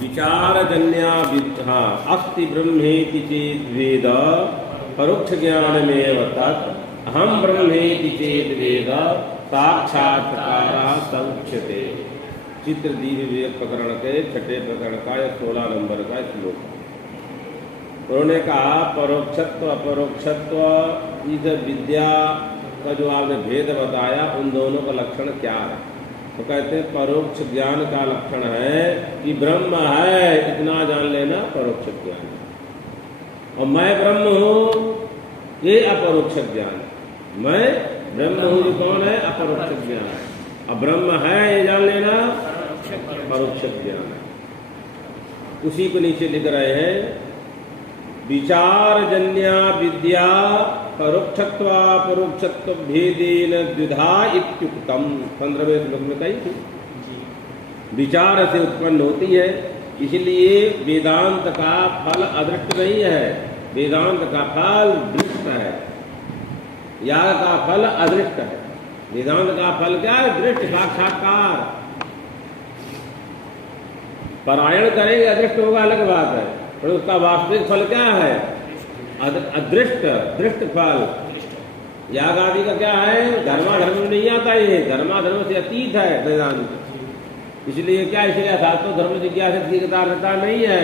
विचारजन्या विद्या अस्ति ब्रह्मेति चेत् वेद परोक्ष ज्ञानमेव तत् अहम ब्रह्मेति चेत् वेद साक्षात्कारा सौच्यते। चित्र दीप विवेक प्रकरण के छठे प्रकरण का 16 नंबर का श्लोक। उन्होंने कहा परोक्षत्व अपरोक्षत्व इस विद्या का जो आपने भेद बताया उन दोनों का लक्षण क्या है? तो कहते हैं परोक्ष ज्ञान का लक्षण है कि ब्रह्म है इतना जान लेना परोक्ष ज्ञान, और मैं ब्रह्म हूँ ये अपरोक्ष ज्ञान। मैं ब्रह्म हूँ ये कौन है? अपरोक्ष ज्ञान है। अब ब्रह्म है ये जान लेना परोक्ष ज्ञान है। उसी को नीचे लिख रहे हैं विचारजन्या विद्या परोक्षत्वापरोक्षत्व भेदेन द्विधा इत्युक्तम। 15वें श्लोक में कही थी विचार से उत्पन्न होती है, इसलिए वेदांत का फल अदृष्ट नहीं है, वेदांत का फल दृष्ट है, याग का फल अदृष्ट है। वेदांत का फल क्या है? दृष्ट साक्षात्कार। पारायण करेंगे अदृष्ट होगा अलग बात है, पर उसका वास्तविक फल क्या है? अदृष्ट दृष्ट फल। याग आदि का क्या है? धर्माधर्म में नहीं आता, ये धर्माधर्म से अतीत है वेदांत। इसलिए क्या, इसलिए था तो धर्म जिज्ञासा रहता नहीं है,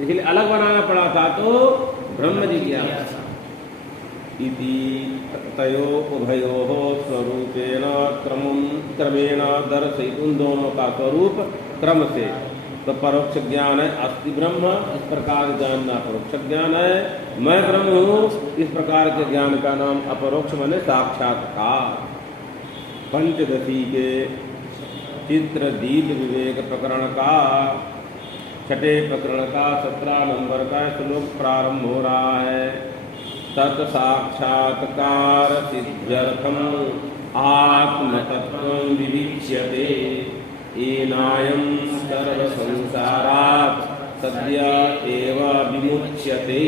इसलिए अलग बनाना पड़ा था तो ब्रह्म जिज्ञासा। इति तयो उभयोः स्वरूपेण क्रमेण दर्शयितुं, उन दोनों का स्वरूप क्रम से। तो परोक्ष ज्ञान है अस्ति ब्रह्म, इस प्रकार जानना परोक्ष ज्ञान है। मैं ब्रह्म हूँ इस प्रकार के ज्ञान का नाम अपरोक्ष माने साक्षात्कार। पंचदशी के चित्र दीप विवेक प्रकरण का छठे प्रकरण का 17 नंबर का श्लोक प्रारंभ हो रहा है। तत्साक्षात्कार सिद्ध्यर्थम आत्मतत्त्वं विविच्यते येनायं सर्वसंसारात् सद्य एव विमुच्यते।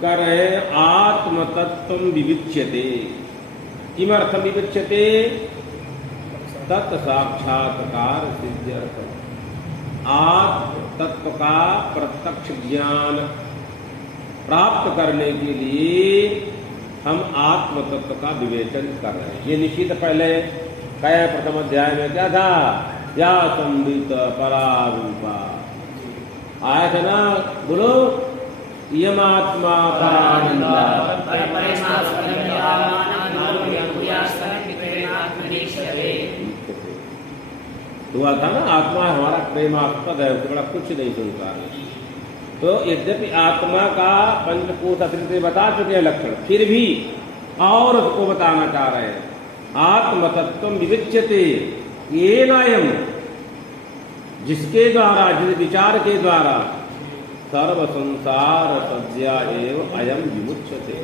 करे आत्मतत्त्वं विविच्यते। किमर्थं विविच्यते? तत्साक्षात्कार सिद्ध्यर्थम। आत्म तत्व का प्रत्यक्ष ज्ञान प्राप्त करने के लिए हम आत्म तत्व का विवेचन कर रहे हैं। ये निश्चित पहले कया प्रथम अध्याय में क्या था? या संबित परारूपा आया था ना, बोलो यमात्मा परानंदा हुआ था ना। आत्मा हमारा प्रेमास्पद है, उससे बड़ा कुछ नहीं संसार है। तो यद्यपि आत्मा का पंचकोश अतिरिक्त बता चुके हैं लक्षण, फिर भी और उसको बताना चाह रहे हैं। आत्मतत्त्वं विविच्यते येनायं, जिसके द्वारा, जिस विचार के द्वारा सर्व संसार सद्य एव अयम विमुच्यते।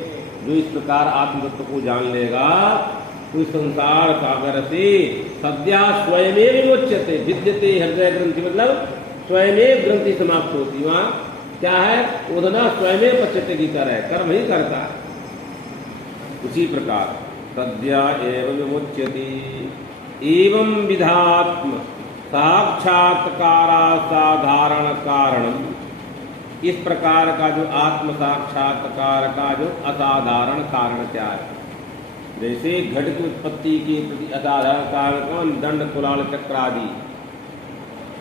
जो इस प्रकार आत्मतत्व को जान लेगा तो संसार सागर से सद्या स्वयमेव विमुच्यते। विद्यते हृदय ग्रंथि, मतलब स्वयमेव ग्रंथि समाप्त होती। वहां क्या है? उदना स्वयमेव पश्यते की तरह कर्म ही करता है। उसी प्रकार सद्या एव विमुच्यते एवं विधात्म साक्षात्कारा साधारण कारणम। इस प्रकार का जो आत्म साक्षात्कार का जो असाधारण कारण क्या है? जैसे घट की उत्पत्ति के प्रति असाधारण कारण कौन? दंड कुलाल चक्र आदि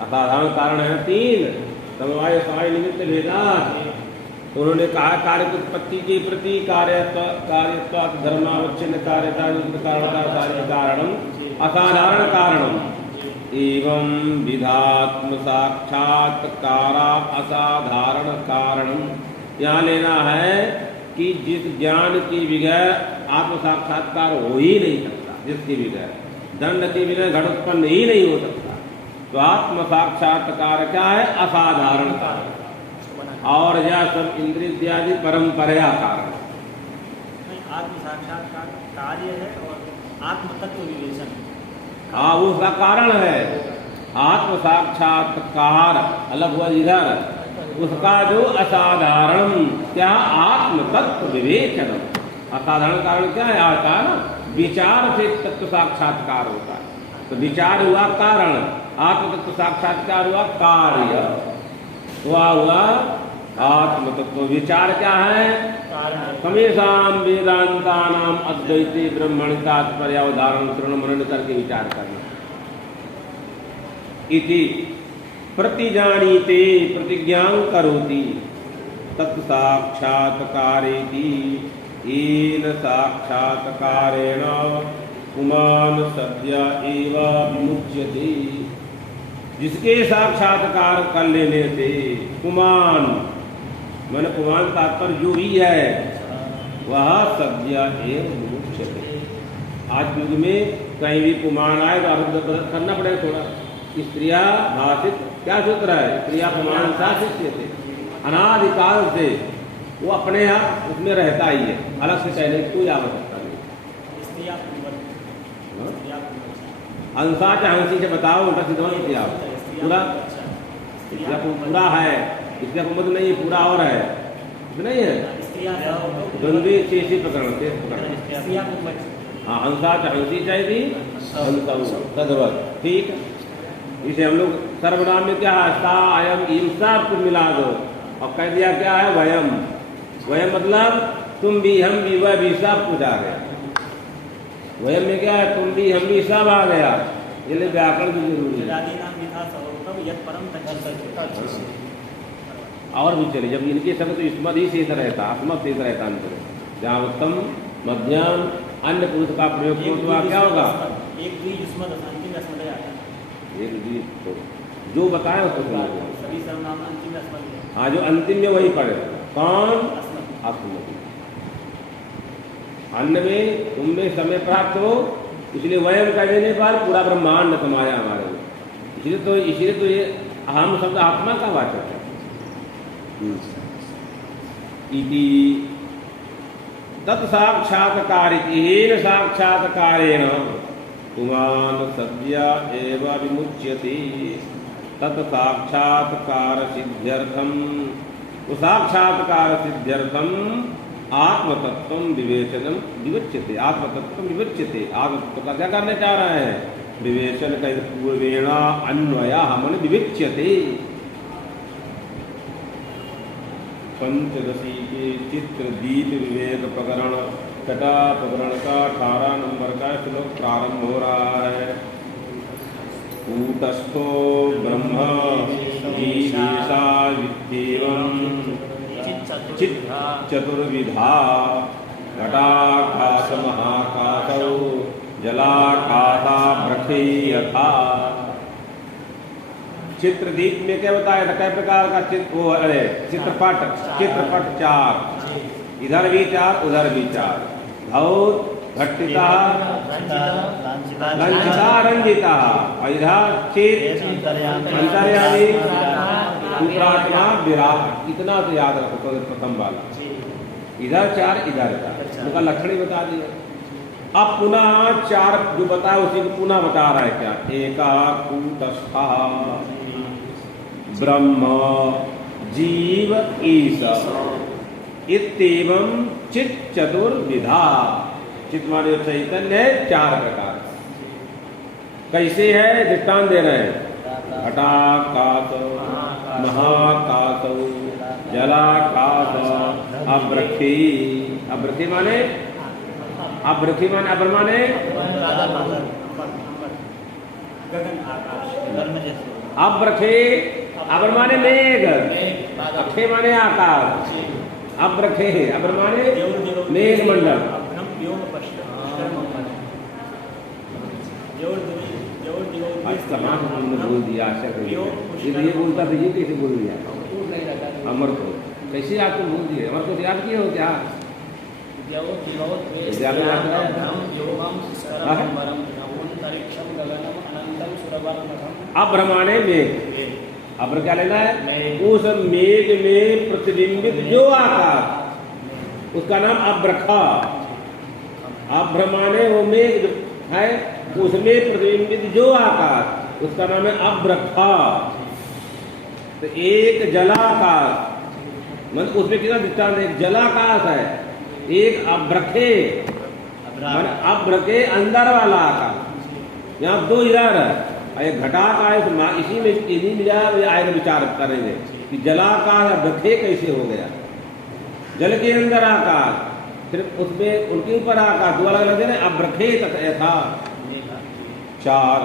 असाधारण कारण है 3, समवाय सहाय निमित्त भेदात्। उन्होंने कहा कार्य की उत्पत्ति के प्रति कार्यत्वात् धर्मावच्छिन्न कार्यता कारणम असाधारण कारणम एवं विधात्म साक्षात्कारा असाधारण कारणम। यहाँ लेना है कि जिस ज्ञान के बगैर आत्म साक्षात्कार हो ही नहीं सकता, जिसके बगैर दंड के बिना घट उत्पन्न ही नहीं हो सकता। तो आत्म साक्षात्कार क्या है? असाधारण कारण। और यह सब इंद्रिय इत्यादि परंपरा कारण। आत्म साक्षात्कार कार्य है और आत्म तत्व विवेचन हाँ उसका कारण है। आत्म साक्षात्कार अलग हुआ इधर, उसका जो असाधारण क्या? आत्म तत्व विवेचन। असाधारण कारण क्या है? आता है ना, विचार से तत्व साक्षात्कार होता है। तो विचार हुआ कारण, आत्म तत्व साक्षात्कार हुआ कार्य, हुआ आत्म तत्व। विचार क्या है? समेषाम वेदांतानाम अद्वैते ब्रह्मणि तात्पर्य उदाहरण श्रवण मनन करके विचार करना। इति प्रतिजानीते प्रतिज्ञां करोति तत्साक्षात्कारेति येन साक्षात्कारेण पुमान् सद्य एव विमुच्यते। जिसके साक्षात्कार कर लेने से पुमान, मन पुमान तात्पर्य जो भी है वह सद्य एव विमुच्यते। आज युग में कहीं भी पुमान आए तो अर्थ करना पड़ेगा थोड़ा। स्त्रिया भाषित क्या सूत्र है? स्त्रिया पुमान शासित थे, अनादिकाल से वो अपने आप उसमें रहता ही है, अलग से कहने की कोई आवश्यकता नहीं। हंसा चाहे हंसी से बताओ, उल्टा सीधा नहीं किया पूरा पूरा है, इसका मत नहीं पूरा और है नहीं है। द्वंद्वी शेषी प्रकरण हाँ, हंसा चाहे हंसी चाहिए तदवत, ठीक। इसे हम लोग सर्वनाम में क्या है? सा अयम ईम सबको मिला दो और कह दिया क्या है? वयम। वयम मतलब तुम भी हम भी वह भी सब कुछ आ गया। वयम में क्या है? तुम भी हम भी सब आ गया। ये ले व्याकरण की जरूरी है। और भी चले जब इनके संग तो युष्मद ही शेष रहता, अस्मद शेष रहता अंतर। जहाँ उत्तम मध्यम अन्य पुरुष का प्रयोग किया तो क्या होगा? एक भी युष्मद अंतिम अस्मद आता है। एक भी तो जो बताया उसको सभी सर्वनाम अंतिम अस्मद है। हाँ, जो अंतिम में वही पड़े। कौन? अस्मद। अन्न में तुम में समय प्राप्त हो, इसलिए वयम कह देने पर पूरा ब्रह्मांड कमाया हमारे लिए। इसलिए तो ये अहम शब्द आत्मा का वाचक है। इति तत्साक्षात्कारेण साक्षात्कारेण पुमान् सद्य एव विमुच्यते। तत्साक्षात्कार सिद्ध्यर्थम, साक्षात्कार सिद्ध्यर्थम आत्मतत्व विवेचनम विवच्यते। आत्मतत्व विवच्यते, आत्मतत्व का क्या करने चाह रहे हैं? विवेचन का पूर्वेण अन्वया मन विविच्यते। पंचदशी के चित्र दीप विवेक प्रकरण छठा प्रकरण का 18 नंबर का श्लोक प्रारंभ हो रहा है। कूटस्थो ब्रह्म जीवेशा विद्येवं चित् चतुर्विधा घटाकाश महाकाशौ जलाकाशा ब्रखे यथा। चित्रदीप में क्या बताया था? कई प्रकार का चित्र, वो अरे चित्रपट 4, इधर भी 4 उधर भी 4। धौत घट्टिता लंचिता रंजिता और इधर चित अंतर्यामी सूत्रात्मा विराट। इतना तो याद रखो प्रथम वाला। इधर 4 इधर 4, उनका लक्षण ही बता दिया। अब पुनः 4 जो बताया उसी को पुनः बता रहा है क्या? एका कूटस्था ब्रह्म जीव ईश इत्येवं चित् चतुर्विधा। चित माने चैतन्य है 4 प्रकार। कैसे है? दृष्टांत दे रहे हैं। घटाकाश महाकाश जलाकाश अब्रखी। अब्रखी माने अब्रखी माने अबर माने अब्रखे। अबर माने मेघ, अखे माने आकाश, अब्रखे अबर माने मेघ मंडल। बोल दिया ये बोलता था, ये कैसे बोल दिया? अमर को कैसे आपको बोल दिए? अमर को याद किए हो क्या? अब्रह्माणे मेघ। अब्र क्या लेना है? उस मेघ में प्रतिबिंबित जो आकाश, उसका नाम अब्रखा। अब्रह्माणे वो मेघ है, उसमें प्रतिबिंबित जो आकाश, उसका नाम है अब्रखा। तो एक जलाकाश, मतलब उसमें कितना दृष्टांत? एक जलाकाश है, एक अब्रखे अब्र के अंदर वाला आकाश। यहाँ 2 इधर है, ये घटाकाश इसी में इन्हीं में आएगा विचार करेंगे कि जलाकाश अभ्रखे कैसे हो गया। जल के अंदर आकाश, फिर उसमें उनके ऊपर आकाश, दो अलग अलग है। अभ्रखे यथा 4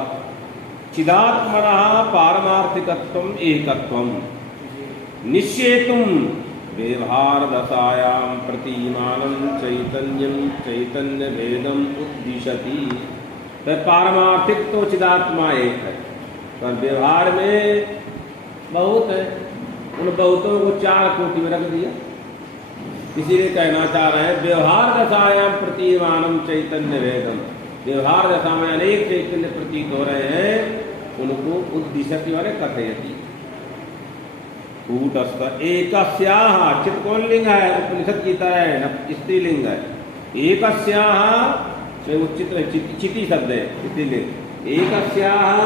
चिदात्मना पारमार्थिकत्वम एकत्वम निश्चेतुम व्यवहार दशायां प्रतिमानं चैतन्यम चैतन्य भेदम उद्दिशति। तो पारमार्थिक तो चिदात्मा एक है, पर व्यवहार में बहुत है। उन बहुतों को 4 कोटि में रख दिया। इसीलिए कहना चाह रहे हैं व्यवहार दशायां प्रतिमानं चैतन्य भेदम, व्यवहार दशा में अनेक चैतन्य प्रतीत हो रहे हैं, उनको उद्दिशति वाले कथयति। कूटस्थ एकस्याः, चित कौन लिंग है? उपनिषद गीता है, स्त्रीलिंग है। एकस्याः चिति शब्द है, स्त्रीलिंग। एकस्याः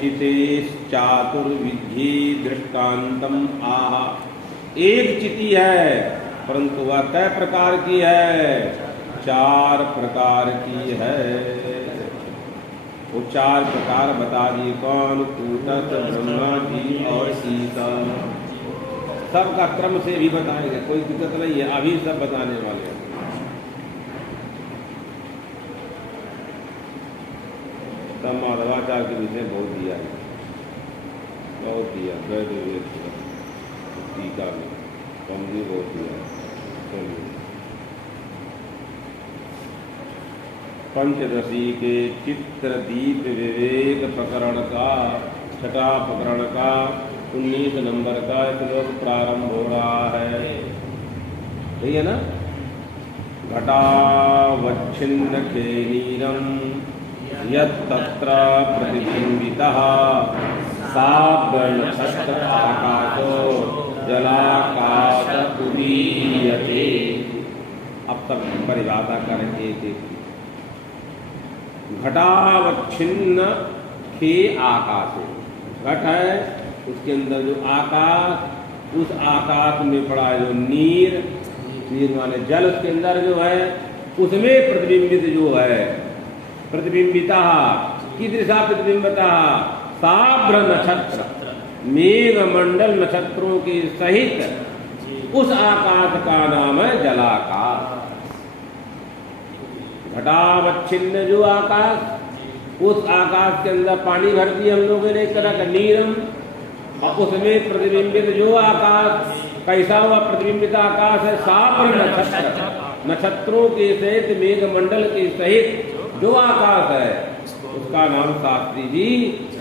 चितेश्चातुर्विधि दृष्टान्तम आह। एक चिति है परंतु वह कई प्रकार की है? 4 प्रकार की है। वो 4 प्रकार बता दिए। कौन? कूटस्थ, ब्रह्मा जी और सीता। सबका क्रम से भी बताएंगे, कोई दिक्कत नहीं है, अभी सब बताने वाले हैं। तब माधवाचार्य के विषय बहुत दिया है, बहुत दिया। टीका में कम भी बहुत दिया। पंचदशी के चित्रदीप विवेक प्रकरण का 6ठा प्रकरण का 19 नंबर का श्लोक प्रारंभ हो रहा है। सही है ना? घटावच्छिन्न खेनीरम यत्र प्रतिबिंबितः साब्रनक्षत्र आकाशो जलाकाश उदीयते। अब तक परिभाषा करेंगे। घटावच्छिन्न खे आकाश, घट है उसके अंदर जो आकाश, उस आकाश में पड़ा जो नीर, नीर माने जल, उसके अंदर जो है उसमें प्रतिबिंबित जो है, प्रतिबिंबिता कीदृशा प्रतिबिंबिता साभ्र नक्षत्र, मेघ मंडल नक्षत्रों के सहित उस आकाश का नाम है जलाकाश। घटावच्छिन्न जो आकाश, उस आकाश के अंदर पानी भर दिया हम लोगों ने एक तरह का नीरम, और उसमें प्रतिबिंबित जो आकाश, कैसा हुआ प्रतिबिंबित आकाश है? साभ्र नक्षत्र, नक्षत्रों के सहित मेघ मंडल के सहित जो आकाश है उसका नाम शास्त्री जी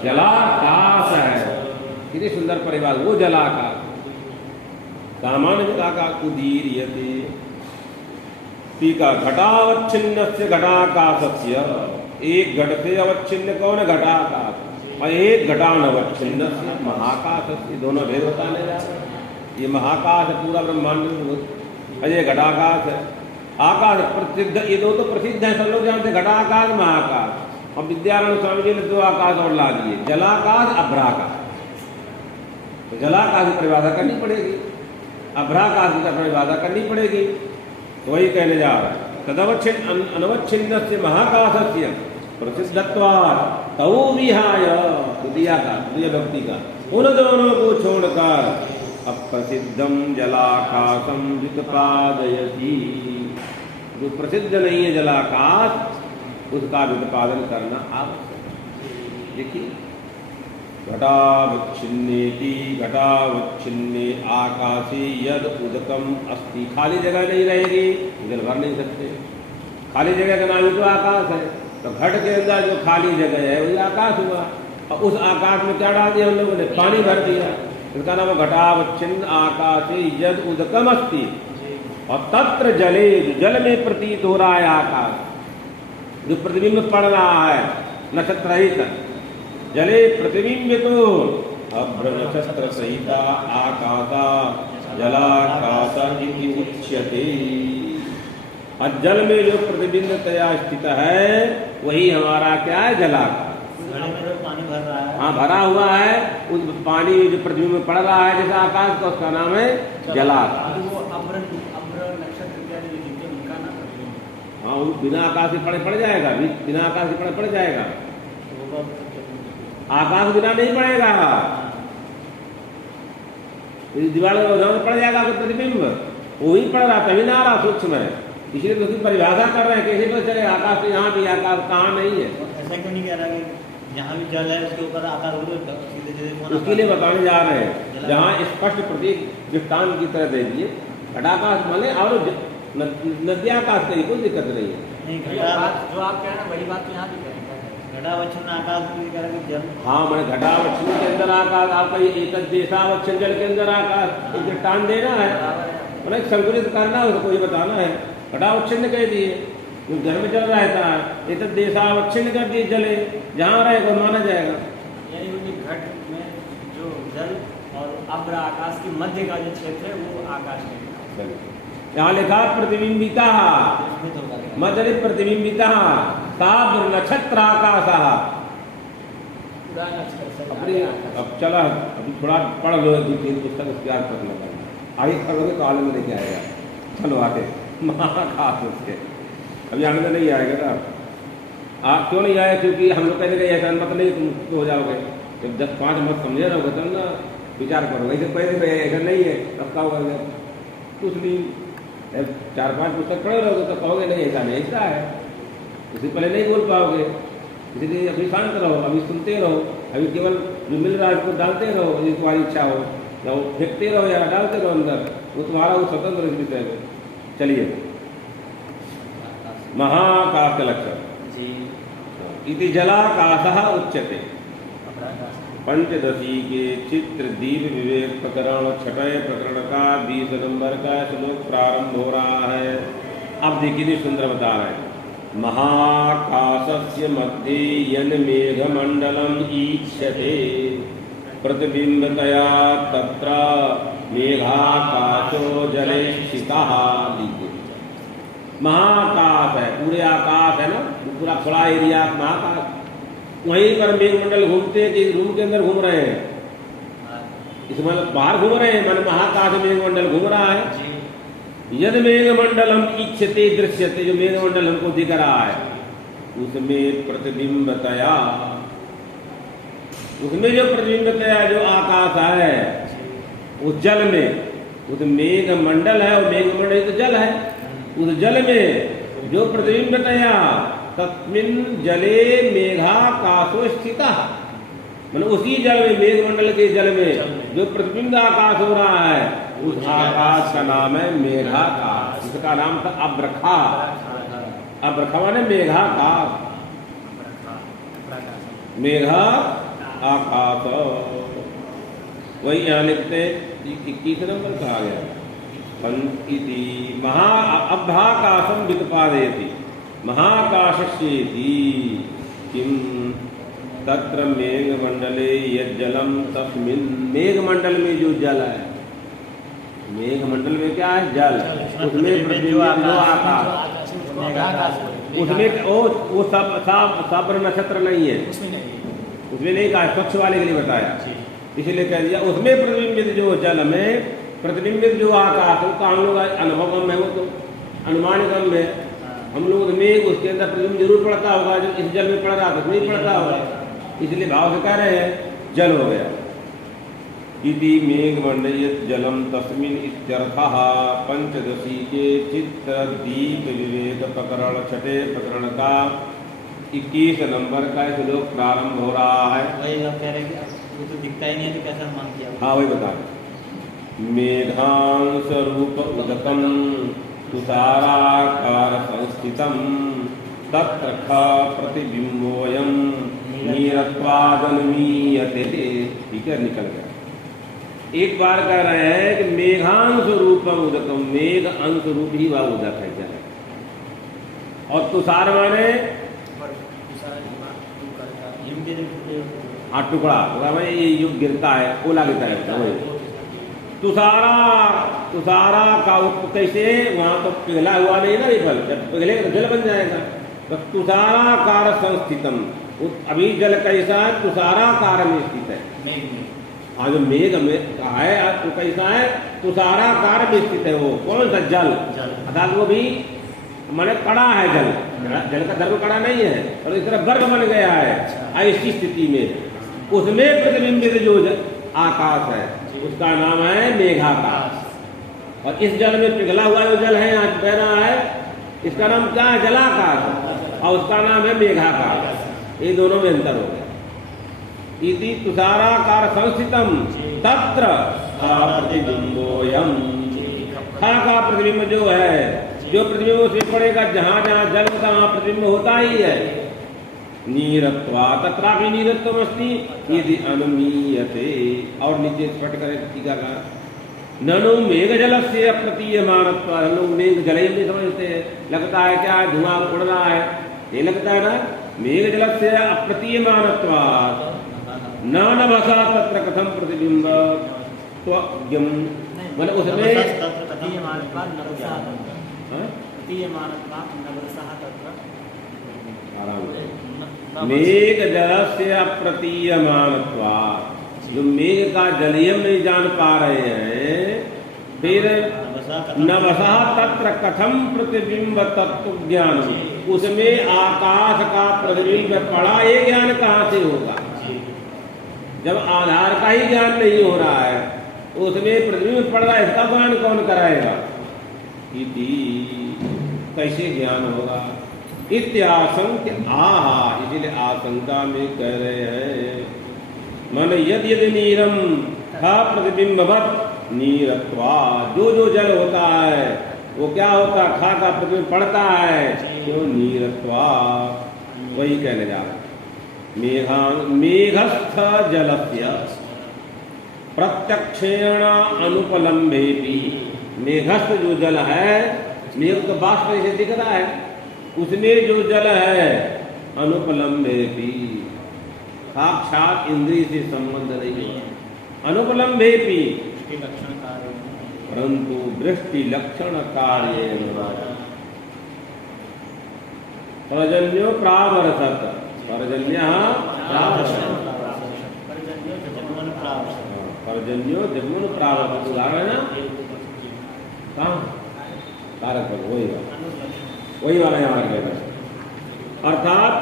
जलाकाश है। कितनी सुंदर परिभाषा, वो जलाकाश। सामान्य आकाश उदीर्यते। टीका घटावच्छिन्न से घटाकाशस्य, एक घट से अवच्छिन्न कौन है? घटाकाश। और एक घटानवच्छिन्न से महाकाश। दोनों भेद बताने जा रहे हैं। ये महाकाश है पूरा ब्रह्मांड, ये घटाकाश है। आकाश प्रसिद्ध, ये दो तो प्रसिद्ध है, सब लोग जानते हैं, घटाकाश महाकाश। और विद्यारायण स्वामी जी ने 2 आकाश और ला दिए, जलाकाश अभ्राकाश। तो जलाकाश की परिभाषा करनी पड़ेगी, अभ्राकाश की परिभाषा करनी पड़ेगी। तो वही कहने जा रहा है। तदवच्छिन्न अनवच्छिन्न से महाकाशस्य प्रसिद्धत्वात् तौ विहाय, द्वितीया का, द्वितीय भक्ति का, उन दोनों को छोड़कर अप्रसिद्धम जलाकाशम व्युत्पादयति। जो प्रसिद्ध नहीं है जलाकाश, उसका व्युत्पादन करना आवश्यक है। देखिए, घटावच्छिन्नेति घटावच्छिन्ने आकाशे यद उदकम अस्ति। खाली जगह नहीं रहेगी, जल भर नहीं सकते। खाली जगह का नाम ही तो आकाश है। तो घट के अंदर जो खाली जगह है वही आकाश हुआ, और उस आकाश में क्या डाल दिया हम लोगों ने? पानी भर दिया। इसका नाम घटावच्छिन्न आकाशे यद उदकम अस्ति। और तत्र जले, जल में प्रतीत हो रहा है आकाश, जो प्रतिबिंब पड़ रहा है नक्षत्र रहित, जले प्रतिबिंबितो अभ्र नक्षत्र सहिता आकाशा जलाकाश इति उच्यते। और जल में जो प्रतिबिंबतया स्थित है वही हमारा क्या है? जलाकाश। पानी भर रहा है, हाँ भरा हुआ है, उस पानी जो प्रतिबिंब में पड़ रहा है जैसा आकाश का, उसका नाम है जलाकाश। हाँ, बिना आकाश के पड़ जाएगा, बिना आकाश के पड़ जाएगा। आकाश बिना नहीं पड़ेगा, इस दीवार में पड़ जाएगा तो प्रतिबिंब वो ही पड़ रहा, तभी ना आ रहा सूक्ष्म है, इसलिए तो उसकी परिभाषा कर रहे हैं कैसे पता चले आकाश तो यहाँ भी आकाश कहाँ नहीं है। ऐसा क्यों नहीं कह रहा कि जहाँ भी जल है उसके ऊपर आकाश सीधे उसके लिए बताने जा रहे हैं, जहाँ स्पष्ट प्रतीक दृष्टांत की तरह दे दिए घटाकाश माने और नद्याकाश कहीं कोई दिक्कत नहीं है। नहीं जो आप कह रहे हैं वही बात तो यहाँ भी करेंगे, घटावच्छिन्न आकाश भी कह रहे हैं जल। हाँ मैंने घटावच्छिन्न के अंदर आकाश, आपका एक देशावच्छिन्न जल के अंदर आकाश एक दृष्टांत देना है, मैंने संकुलित करना है, उसको ये बताना है। घटावच्छिन्न कह दिए जो घर में चल रहता है, एक देशावच्छिन्न कर दिए जले जहाँ रहेगा माना जाएगा। यानी उनके घट में जो जल और अब्र आकाश के मध्य का जो क्षेत्र है वो आकाश है। यहाँ लिखा प्रतिबिंबिता मध्य प्रतिबिंबिता ताब्र नक्षत्र आकाश। अपनी अब चला अभी थोड़ा पढ़ लो 2-3 पुस्तक उसके याद कर लो, आगे पढ़ोगे तो आगे में लेके आएगा। चलो आगे महाकाश उसके अभी आगे में नहीं आएगा ना। आप क्यों नहीं आए? क्योंकि हम लोग कहते ऐसा मत नहीं तुम हो जाओगे, जब 10-5 मत समझे रहोगे तब ना विचार करोगे। ऐसे पहले ऐसा नहीं है तब क्या होगा, कुछ नहीं 4-5 पुस्तक पढ़े रहोगे तो कहोगे नहीं ऐसा नहीं ऐसा है, उससे पहले नहीं बोल पाओगे। इसलिए अभी शांत रहो, अभी सुनते रहो, अभी केवल जो मिल रहा है उसको डालते रहो, यदि तुम्हारी इच्छा हो, या वो फेंकते रहो या डालते रहो अंदर, वो तुम्हारा वो स्वतंत्र विषय है। चलिए महाकाश लक्षण इति जलाकाशः उच्यते। पंचदशी के चित्र दीप विवेक प्रकरण 6वें प्रकरण का 20 नंबर का श्लोक प्रारंभ हो रहा है। अब देखिए सुंदर बता रहे हैं, महाकाशस्य मध्ये यन मेघमंडलम ईक्षते प्रतिबिंबतया तत्र मेघाकाशो जले स्थितः। महाकाश है, पूरे आकाश है ना, पूरा खुला एरिया महाकाश, वहीं पर मेघमंडल घूमते हैं कि रूम के अंदर घूम रहे हैं, इसमें बाहर घूम रहे हैं, मन महाकाश मेघमंडल घूम रहा है। यद मेघमंडलम इच्छते दृश्यते, जो मेघमंडल हमको दिख रहा है उसमें प्रतिबिंबतया, उसमें जो प्रतिबिंबतया जो आकाश है उस जल में, उस मेघमंडल है और मेघमंडल तो जल है, उस जल में जो प्रतिबिंबतया तस्मिन् जले मेघाकाशो स्थितः, मतलब उसी जल में मेघमंडल के जल में जो प्रतिबिंब आकाश हो रहा है उस आकाश का नाम है मेघाकाश। इसका नाम था अब्रखा, अब्रखा माने मेघाकाश, मेघा आकाश। वही यहाँ लिखते 21 नंबर कहा गया पंक्ति महा अब्धाकाशम वित्पादयति महाकाशस्येति किम तत्र मेघमंडले यज्जलम तस्मिन्, मेघमंडल में जो जल है, मेघमंडल में क्या है जल, उसमें जो आकाश, उसमें वो सब नक्षत्र नहीं है, उसमें नहीं कहा, स्वच्छ वाले के लिए बताया, इसलिए कह दिया उसमें प्रतिबिंबित जो जल में प्रतिबिंबित जो आकाश उसका हम लोग अनुभव कम है, वो तो अनुमान कम है। हम लोग मेघ उसके अंदर प्रतिबिंब जरूर पड़ता होगा, जो इस जल में पड़ रहा था नहीं पड़ता होगा, इसलिए भाव से कह रहे हैं जल हो गया। इति मेघमंडयत् जलम तस्मिन् इत्यर्थः। पंचदशी के चित्र दीप विवेक प्रकरण 6वें प्रकरण का 21 नंबर का श्लोक प्रारंभ हो रहा है। वही आप कह रहे हैं कि वो तो दिखता ही नहीं है तो कैसा अनुमान किया? हाँ वही बता रहे, मेघांश रूप उदकम तुषाराकार संस्थितम तत्र ख प्रतिबिंबोयम नीरत्वादन्मीयते। ठीक है, निकल गया। एक बार कह रहे हैं कि मेघांश रूपम उदकम, मेघ अंश रूप ही वह उदक है जल, और तुषार माने टुकड़ा, ये युग गिरता है, ओला गिरता है, तुषारा का कैसे, वहां तो पिघला हुआ नहीं ना, ये फल जब पिघलेगा तो जल बन जाएगा। तो तुषाराकार संस्थितम, अभी जल कैसा है, तुषाराकार में स्थित है। हाँ, जो मेघ में है तो कैसा है, तुषाराकार में स्थित है। वो कौन सा जल, अर्थात वो भी माने कड़ा है जल, जल का धर्म कड़ा नहीं है, और इस तरह गर्भ बन गया है ऐसी स्थिति में। उसमें प्रतिबिंबित जो आकाश है उसका नाम है मेघाकाश। और इस जल में पिघला हुआ जो जल है यहाँ बह रहा है इसका नाम क्या है? जलाकाश। और उसका नाम है मेघाकाश। ये दोनों में अंतर हो गया। इति तुषाराकार संस्थितम तत्र प्रतिबिंबोयम। का प्रतिबिंब जो है, जो प्रतिबिंब उसमें पड़ेगा, जहां जहां जल होता है वहां प्रतिबिंब होता ही है। नीरत्वा तत्रापि नीरत्वमस्ति यदि अनुमीयते। और नीचे स्पष्ट करें टीका का ननु मेघ जल से अप्रतीयमानत्व। हम लोग मेघ जल ही नहीं समझते, लगता है क्या धुआं उड़ रहा है, ये लगता है ना। मेघ जल से अप्रतीयमानत्वात् न नभसा तत्र कथम प्रतिबिंब त्वज्ञम। मतलब उसमें मेघ जल से अप्रतीयमानत्वात्, जो मेघ का जलियम नहीं जान पा रहे हैं, फिर नवसा तत्र कथम प्रतिबिंब तत्व ज्ञान। उसमें आकाश का प्रतिबिंब पड़ा, ये ज्ञान कहाँ से होगा? जब आधार का ही ज्ञान नहीं हो रहा है, उसमें प्रतिबिंब पड़ रहा है, इसका ज्ञान कौन कराएगा? कैसे ज्ञान होगा? इत्याशंक आहा, इसलिए आशंका में कह रहे हैं मन यद यद नीरम था प्रतिबिंबवत नीरत्वा। जो जो जल होता है वो क्या होता है? खा का प्रतिबिंब पड़ता है, क्यों? नीरत्वा। वही कहने जा रहे मेघस्थ जलस्य प्रत्यक्षेण अनुपलम्बेपि। मेघस्थ जो जल है, मेघ तो बाष्प से दिख रहा है, उसमें जो जल है अनुपलम्बेपि, साक्षात इंद्रिय से संबंध नहीं है। अनुपलम्बेपि परंतु दृष्टि लक्षण कार्य पर्जन्यो प्रावर्तत। पर्जन्य पर्जन्यो जमुन प्रावर्तत। उदाहरण है कहाँ? कारक पर वही वाला यहाँ आ अर्थात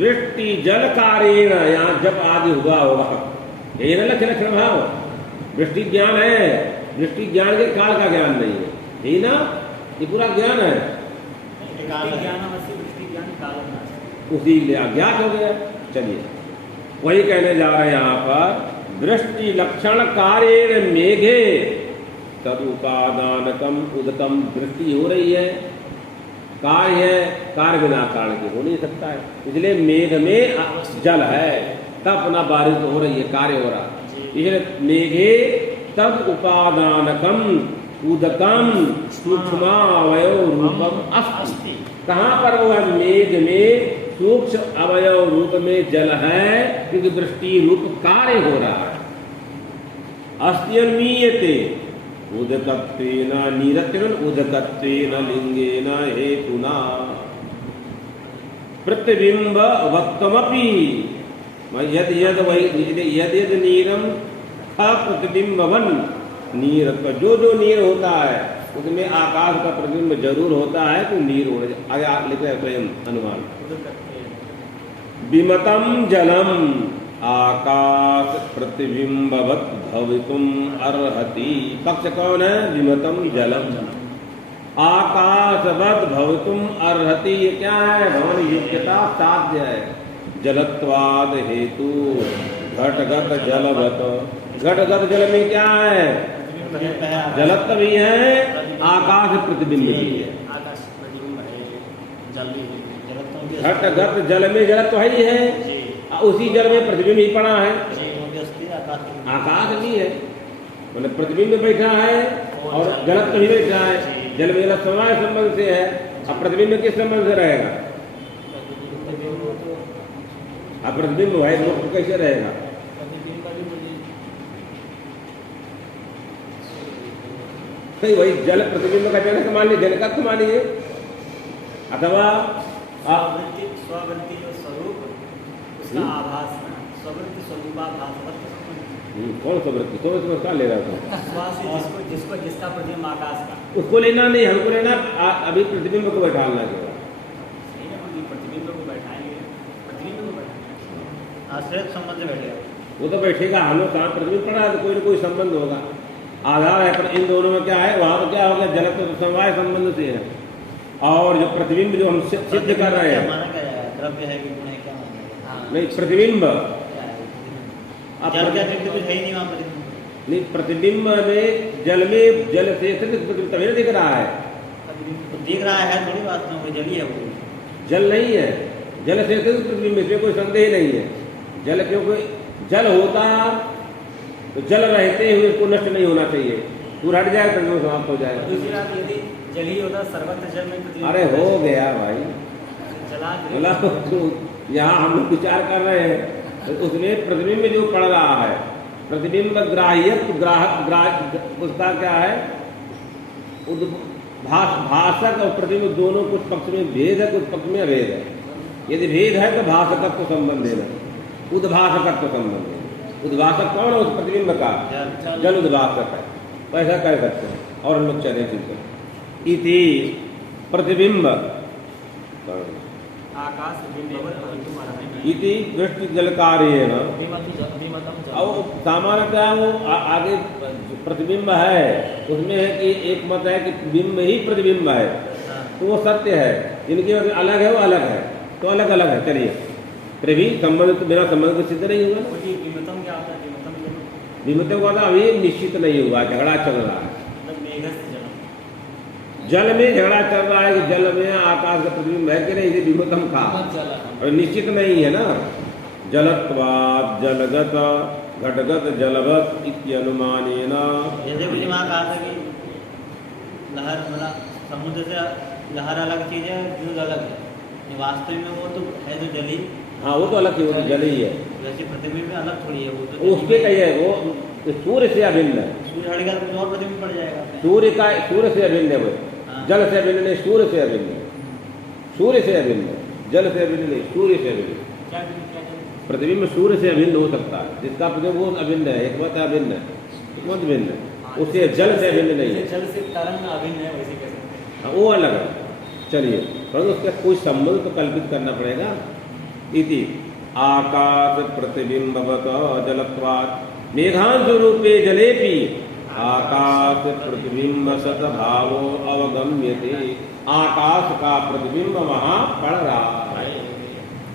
वृष्टि जल कारेण, यहाँ जब आदि हुआ होगा, यही ना लक्षण भाव। वृष्टि ज्ञान है, वृष्टि ज्ञान के काल का ज्ञान नहीं है, यही ना, ये पूरा ज्ञान है। उसी लिए अज्ञात हो गया। चलिए वही कहने जा रहे हैं यहाँ पर दृष्टि लक्षण कारेण मेघे तदुपादानकम उदकम। दृष्टि हो रही है, कार्य है, कार्य बिना कारण के हो नहीं सकता है। इसलिए मेघ में जल है, तब अपना बारिश हो रही है, कार्य हो रहा। इसलिए मेघे तद उपादानकम उदकम सूक्ष्मावयव रूपम अस्ति। कहाँ पर वो है? मेघ में सूक्ष्म अवयव रूप में जल है, क्योंकि दृष्टि रूप कार्य हो रहा है। अस्त्यन्मीयते उदकत्वेन नीरत्वेन उदकत्वेन लिंगेन हेतुना प्रतिबिंब वक्तमपि यद यद यद यद नीरम प्रतिबिंबवन। नीरत्व जो जो नीर होता है उसमें आकाश का प्रतिबिंब जरूर होता है, तो नीर हो आगे लिखा है स्वयं अनुमान। विमतम जलम आकाश प्रतिबिंबवत भवितुम अर्हति। पक्ष कौन है? विमतम जलम आकाशवत भवितुम अर्हति। ये क्या है? भवन योग्यता साध्य है। जलत्वाद हेतु घटगत जलवत। घटगत जल में क्या है? जलत्व भी है, आकाश प्रतिबिंब भी है। घटगत जल में जलत्व ही है, उसी जल में प्रतिबिंब ही पड़ा है, आकाश भी है। मतलब प्रतिबिंब बैठा है और जलत्व भी बैठा है। जल में जल समय संबंध से है, अब प्रतिबिंब किस संबंध से रहेगा? अब प्रतिबिंब भाई तो कैसे रहेगा? वही जल प्रतिबिंब का जनक मान लीजिए, जनक मान लीजिए, अथवा स्ववृत्ति जो स्वरूप उसका आभास, स्ववृत्ति स्वरूपाभास। कौन स्ववृत्ति? स्ववृत्ति क्या ले रहा था? जिसको जिसका प्रतिबिंब आकाश का, उसको लेना नहीं, हमको लेना अभी प्रतिबिंब को बैठाना केवल। प्रतिबिंब को बैठाएंगे, प्रतिबिंब को बैठाएंगे, आश्रय संबंध बैठेगा। वो तो बैठेगा, हम लोग कहाँ प्रतिबिंब पढ़ रहा है तो कोई ना कोई संबंध होगा, आधार है। पर इन दोनों में क्या है, वहाँ तो क्या हो गया, जल तो समवाय संबंध से है। और जो प्रतिबिंब जो हम सिद्ध कर रहे हैं, माना क्या है, द्रव्य है कि गुण है, क्या माना है? नहीं प्रतिबिंब, क्या है? अब जल के अतिरिक्त कुछ है ही नहीं वहाँ पर। नहीं, प्रतिबिंब में जल से प्रतिबिंब तभी दिख रहा है, तो दिख रहा है थोड़ी बात में, जल ही है वो। जल नहीं है, जल से प्रतिबिंब, इसमें कोई संदेह नहीं है। जल क्योंकि जल होता तो जल रहते हुए उसको नष्ट नहीं होना चाहिए, दूर हट जाए तो समाप्त हो जाए। दूसरी बात, यदि जल ही होता सर्वत्र जल में प्रतिबिंब, अरे हो गया भाई, जला बोला तो यहाँ हम लोग विचार कर रहे हैं तो उसमें प्रतिबिंब जो पड़ रहा है, प्रतिबिंब ग्राह्य ग्राहक उसका क्या है, भाषक और प्रतिबिंब दोनों कुछ पक्ष में भेद है, कुछ पक्ष में अभेद है। यदि भेद है तो भाषकत्व संबंध है, उद्भाषकत्व संबंध है। उद्भाषक कौन है उस प्रतिबिंब का, जल उद्भाषक है, तो ऐसा कह सकते हैं। और हम लोग चले चिंतन इति प्रतिबिंब आकाश इति दृष्टि जल कार्य न। अब सामान्यतः वो आगे प्रतिबिंब है, उसमें है कि एक मत है कि बिंब ही प्रतिबिंब है, तो वो सत्य है। जिनकी अलग है वो अलग है, तो अलग अलग है। चलिए, फिर भी संबंध तो बिना संबंध को सिद्ध नहीं हुआ। विमतम क्या होता है? विमतम का अभी निश्चित नहीं हुआ, झगड़ा चल रहा है। जल में झगड़ा चल रहा है कि जल में आकाश का प्रतिबिंब है कि नहीं, इसे विमतम का और निश्चित नहीं है ना। जलत्वात् जलगत घटगत जलवत इत्यनुमानेन। जैसे कुछ वहाँ कहा था कि लहर, मतलब समुद्र से लहर अलग चीज है, दूध अलग है, वास्तव में वो तो है जो जली। हाँ, वो तो अलग ही, वो तो जल ही है। वैसे प्रतिबिंब में अलग थोड़ी है, वो तो उसके कहिए वो सूर्य से अभिन्न है। सूर्य हटेगा तो कुछ और प्रतिबिंब पड़ जाएगा। सूर्य से अभिन्न है वो, जल से अभिन्न नहीं, सूर्य से अभिन्न है। सूर्य से अभिन्न है, जल से अभिन्न नहीं, सूर्य से अभिन्न। प्रतिबिंब सूर्य से अभिन्न हो सकता है, जिसका प्रतिबिंब वो अभिन्न है, एक मत अभिन्न है, एक मत भिन्न है, उससे जल से अभिन्न नहीं है। जल से तरंग अभिन्न है, वैसे कह सकते हैं। वो अलग है। चलिए, परंतु उसका कोई संबंध तो कल्पित करना पड़ेगा। इति आकाश प्रतिबिंबवत जलत्वात् मेघांशु रूपे जलेपि आकाश प्रतिबिंब सद्भावो अवगम्यते। आकाश का प्रतिबिंब वहां पड़ रहा है।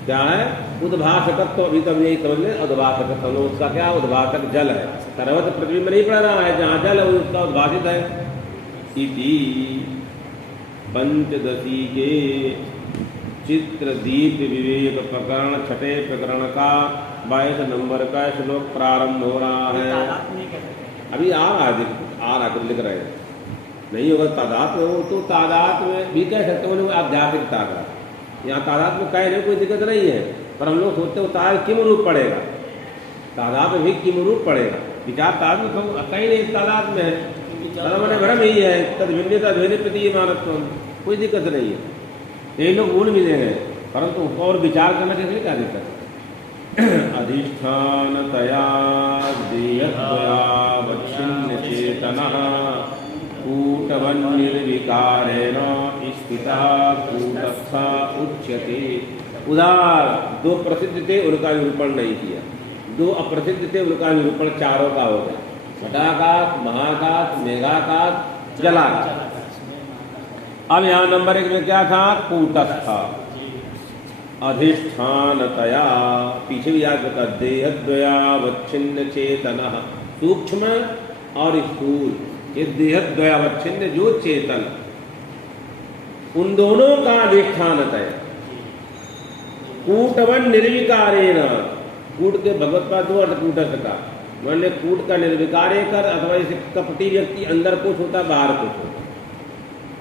क्या है? उद्भाषकत्व। अभी तब यही समझ लें, उद्भाषकत्व उसका क्या, उद्भाषक जल है, सर्वत्र प्रतिबिंब नहीं पड़ रहा है, जहाँ जल है उसका उद्भाषित है। इति पंचदशी के चित्रदीप विवेक प्रकरण 6 प्रकरण का 22 नंबर का श्लोक प्रारंभ हो रहा है। अभी आ रहा है, लिख रहे हैं, नहीं होगा तादात में, वो तो तादात में भी कह सकते हो, आध्यात्मिकता का। यहाँ तादात में कहे कोई दिक्कत नहीं है, पर हम लोग सोचते उतार किम रूप पड़ेगा, तादात में भी किम रूप पड़ेगा। विचार तादात में कहीं नहीं, तादात में है, मैंने भ्रम ही है, तद भिन्न तद्भिन्न प्रति मानत्व, कोई दिक्कत नहीं है। यही लोग गुण मिले हैं, परंतु और विचार करना चाहिए, क्या दिक्कत है। अधिष्ठानतया देहद्वयावच्छिन्न चेतनः कूटवन्निर्विकारेण स्थितः कूटस्थः उच्यते। उदार दो प्रसिद्ध थे, उनका निरूपण नहीं किया, दो अप्रसिद्ध थे, उनका निरूपण चारों का हो गया। घटाकाश, महाकाश, मेघाकाश, जलाकाश। अब यहाँ नंबर 1 में क्या था? कूटस्थ। अधिष्ठानतया, पीछे भी याद बता, देहद्वयावच्छिन्न चेतनः, सूक्ष्म और स्थूल, ये देहद्वयावच्छिन्न जो चेतन, उन दोनों का अधिष्ठानत है। कूटवन निर्विकारेण, कूट के भगवत का दो अर्थ कूटस्थ का, मान ले कूट का निर्विकार्य कर, अथवा इसे कपटी व्यक्ति अंदर कुछ होता बाहर कुछ होता।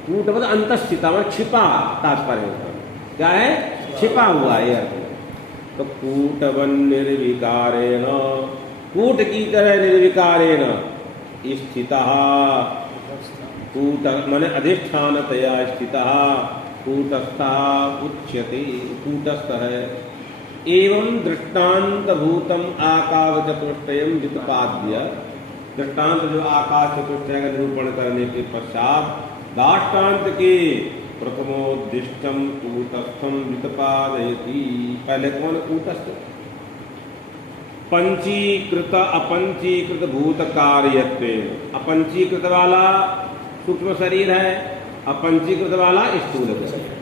कूट मतलब अंतस्थिता, मतलब छिपा, तात्पर्य होता क्या है? छिपा हुआ है अर्थ। तो कूटवन निर्विकारेण, कूट की तरह निर्विकारेण स्थितः, कूट माने अधिष्ठानतया स्थितः कूटस्थः उच्यते, कूटस्थ है। एवं दृष्टान्तभूतम आकाश चतुष्टयम व्युत्पाद्य, दृष्टांत जो आकाश चतुष्टय का निरूपण करने के पश्चात दाष्टान्त के प्रथमोद्दिष्टम कूटस्थम व्युत्पादयति। पहले कौन? कूटस्थ। पंचीकृत अपंचीकृत भूत कार्यत्व। अपंचीकृत वाला सूक्ष्म शरीर है, अपंचीकृत वाला स्थूल शरीर।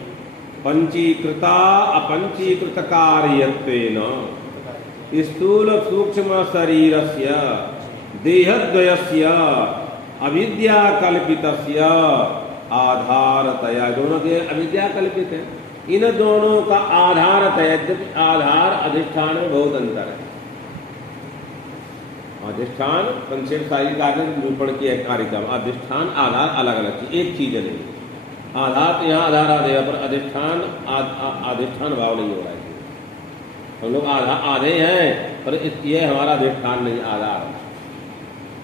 पंचीकृता अपंचीकृत कार्यत्वेन स्थूल सूक्ष्म शरीरस्य देहद्वयस्य अविद्या कल्पितस्य आधारतया, दोनों के अविद्या कल्पित है, इन दोनों का आधारतया, आधार अधिष्ठान में बहुत अंतर है। अधिष्ठान पंचेल सारी कार्य निरूपण किया है कार्यक्रम, अधिष्ठान आधार अलग अलग चीज, एक चीज नहीं। आधार तो यहाँ आधार आ गया, पर अधिष्ठान अधिष्ठान भाव नहीं हो रहा है। हम लोग आधे हैं, पर ये हमारा अधिष्ठान नहीं, आधार।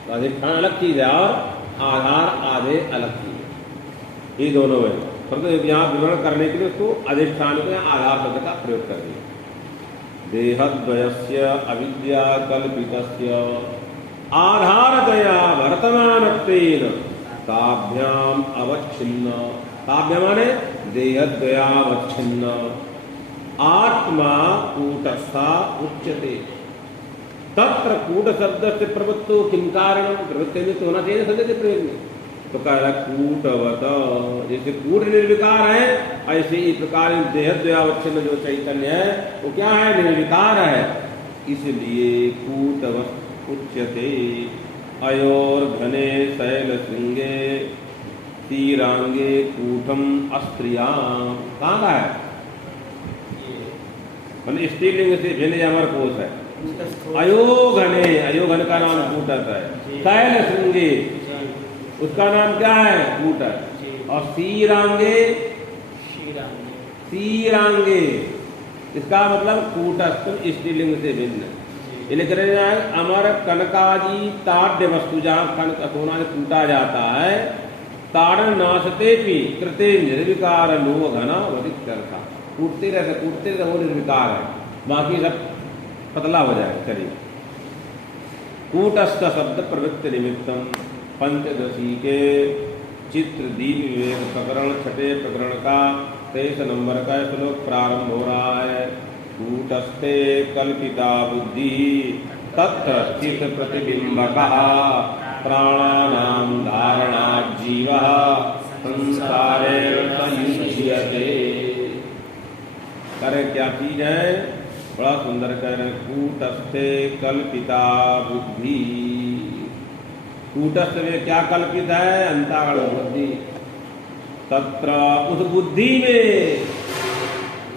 तो अधिष्ठान अलग चीज है और आधार आधे अलग चीज है, ये दोनों है। परंतु यहाँ विवरण करने के लिए उसको अधिष्ठान को आधार शब्द का प्रयोग कर दिया। देहद्वयस्य अविद्या कल्पितस्य आधारतया वर्तमानत्वेन ताभ्याम अवच्छिन्न, ताभ्याम माने देहद्वयावच्छिन्न आत्मा कूटस्था उच्यते। तत्र कूट शब्द से प्रवृत्तो किम कारणम, प्रवृत्ति में तो होना चाहिए शब्द के प्रयोग में। तो कह रहा कूटवत, जैसे कूट निर्विकार है, ऐसे ही प्रकार देहद्वयावच्छिन्न जो चैतन्य है वो क्या है, निर्विकार है, इसलिए कूटवत उच्यते। अयोर घने शैल श्रृंगे तीरांगे कूटम अस्त्रियाम, कहाँ का है, मतलब स्त्रीलिंग से भिन्न अमर कोश है। अयोघने, अयोघन का नाम कूटस है। शैल श्रृंगे उसका नाम क्या है, कूटस। और सीरांगे, सीरांगे इसका मतलब कूटस्थ, स्त्रीलिंग से भिन्न। ये लिख रहे हैं अमर कनकादि ताड्य वस्तु, जहाँ कनक सोना से कूटा जाता है, ताड़न नाशते भी कृते निर्विकार लो घना वधिक करता, कूटते रहते वो निर्विकार है, बाकी सब पतला हो जाए। चलिए, कूटस्थ शब्द प्रवृत्ति निमित्तम पंचदशी के चित्र दीप विवेक प्रकरण 6 प्रकरण का 23 नंबर का श्लोक प्रारंभ हो रहा है। कूटस्थे कल्पिता बुद्धि तत्र चित प्रतिबिंबकः प्राणानां धारणा जीवः संसारेण संयुज्यते। करे क्या चीज है, बड़ा सुंदर कह रहे हैं। कूटस्थे कल्पिता बुद्धि, कूटस्थ में क्या कल्पित है, अंतःकरण बुद्धि। तत्र उस बुद्धि में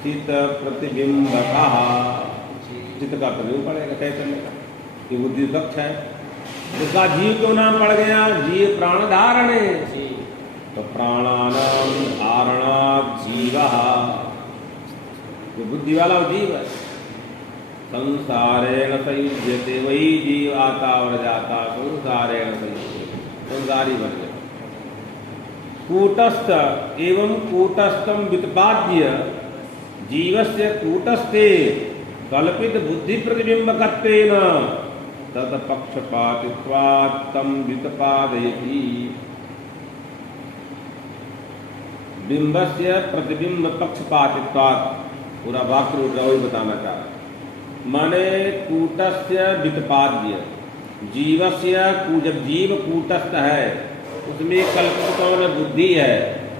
चित प्रतिबिंबकः, चित्त का प्रतिबिंब पड़ेगा चैतन्य का, ये बुद्धि दक्ष है। इसका जीव क्यों नाम पड़ गया, जीव प्राण धारणे, तो प्राणानाम धारणा जीवः, जो बुद्धि वाला जीव है। संसारेण संयुज्यते, वही जीव आता और जाता, संसारेण संयुज्यते, संसारी बन जाता। कूटस्थ एवं कूटस्थम व्युत्पाद्य जीवस्य कूटस्थे कल्पित बुद्धि प्रतिबिंबकत्वेन तत् पक्षपातित्वात् तम व्युत्पादयति। बिंबस्य प्रतिबिंब पक्षपातित्वात्, पूरा वाक्य रूप वही बताना चाह रहा। माने कूटस्य व्युत्पाद्य जीवस्य, जब जीव कूटस्थ है उसमें कल्पित कौन बुद्धि है,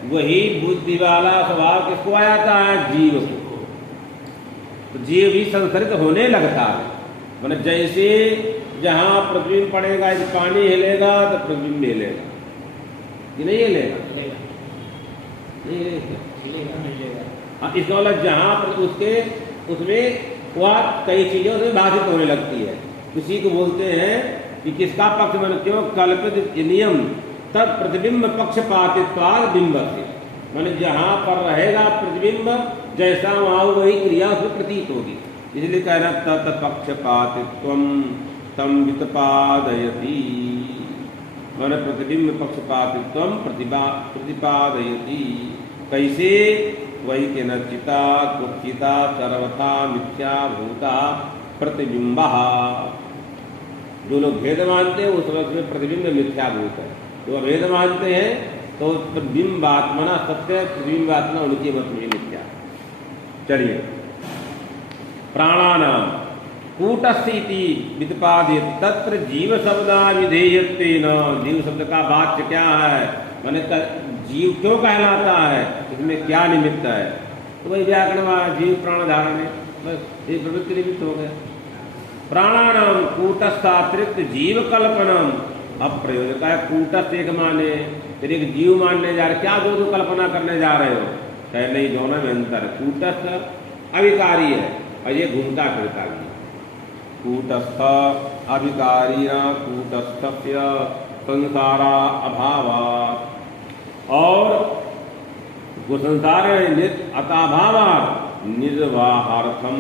वही बुद्धि वाला स्वभाव किसको आ जाता है, जीव को। तो जीव भी संस्कृत होने लगता है। माने जैसे जहाँ प्रतिबिंब पड़ेगा, यदि पानी हिलेगा तो प्रतिबिंब हिलेगा, ये नहीं हिलेगा, नहीं हिलेगा। हाँ, इसका मतलब जहाँ पर उसके उसमें वह कई चीजें उसमें बाधित होने लगती है। किसी को बोलते हैं कि किसका पक्ष मन, क्यों कल्पित नियम तब प्रतिबिंब पक्षपातित्वाद बिंब से, माने जहाँ पर रहेगा प्रतिबिंब जैसा वहाँ वही क्रिया उसमें प्रतीत होगी, इसलिए कह रहा तत् पक्षपातित्वम तम व्युत्पादयति। माने प्रतिबिंब पक्षपातित्वम प्रतिपादयति। कैसे, वही के नचिता कुचिता सर्वथा मिथ्या भूता प्रतिबिंब। जो लोग भेद मानते हैं उस वक्त में प्रतिबिंब मिथ्या भूत है। जो अभेद मानते हैं तो बिंबात्मना सत्य, प्रतिबिंबात्मा उनकी मत में मिथ्या। चलिए, प्राणानाम कूटस्थीति वित्पादित तत्र जीव शब्दा विधेयत्वेन। जीव शब्द का वाच्य क्या है, माने जीव क्यों कहलाता है, इसमें क्या निमित्त है। तो वही व्याकरण जीव प्राण धारण है, बस ये प्रवृत्ति निमित्त हो गया। प्राणानाम कूटस्थातिरिक्त जीव कल्पनम अप्रयोजक है। कूटस्थ एक माने, फिर एक जीव मानने जा रहे, क्या दो कल्पना करने जा रहे हो, कहे नहीं दोनों में अंतर है। कूटस्थ अविकारी है और ये घूमता फिरता भी। कूटस्थ अविकारी कूटस्थस्य संसारा अभावा, और वो संसार अताभावा निर्वाहार्थम